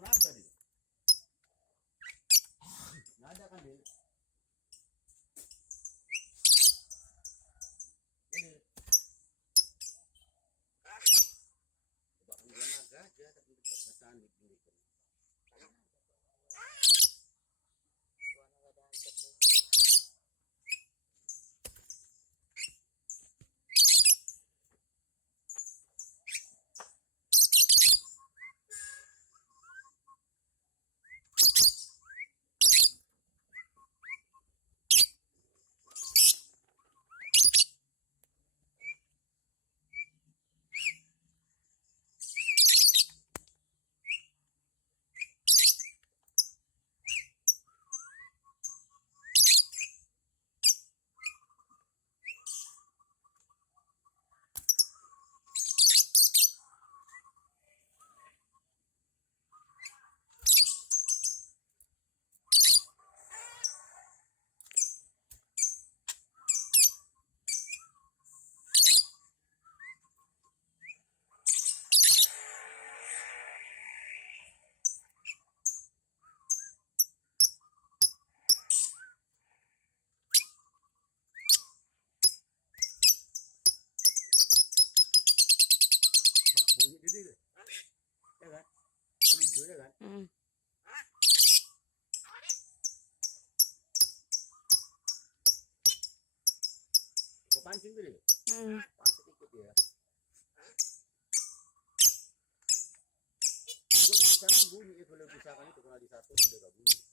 Kapan ada dia? Nggak ada kan dia? Ini. Coba dia naga aja tapi tetap pasangan begini. Bunyi dia deh. Ya kan? Bunyi juga kan? Kau pancing tuh dia? Pasti ikut ya. Gua dipisahkan bunyi, kalau dipisahkan itu kalau di satu udah gak bunyi.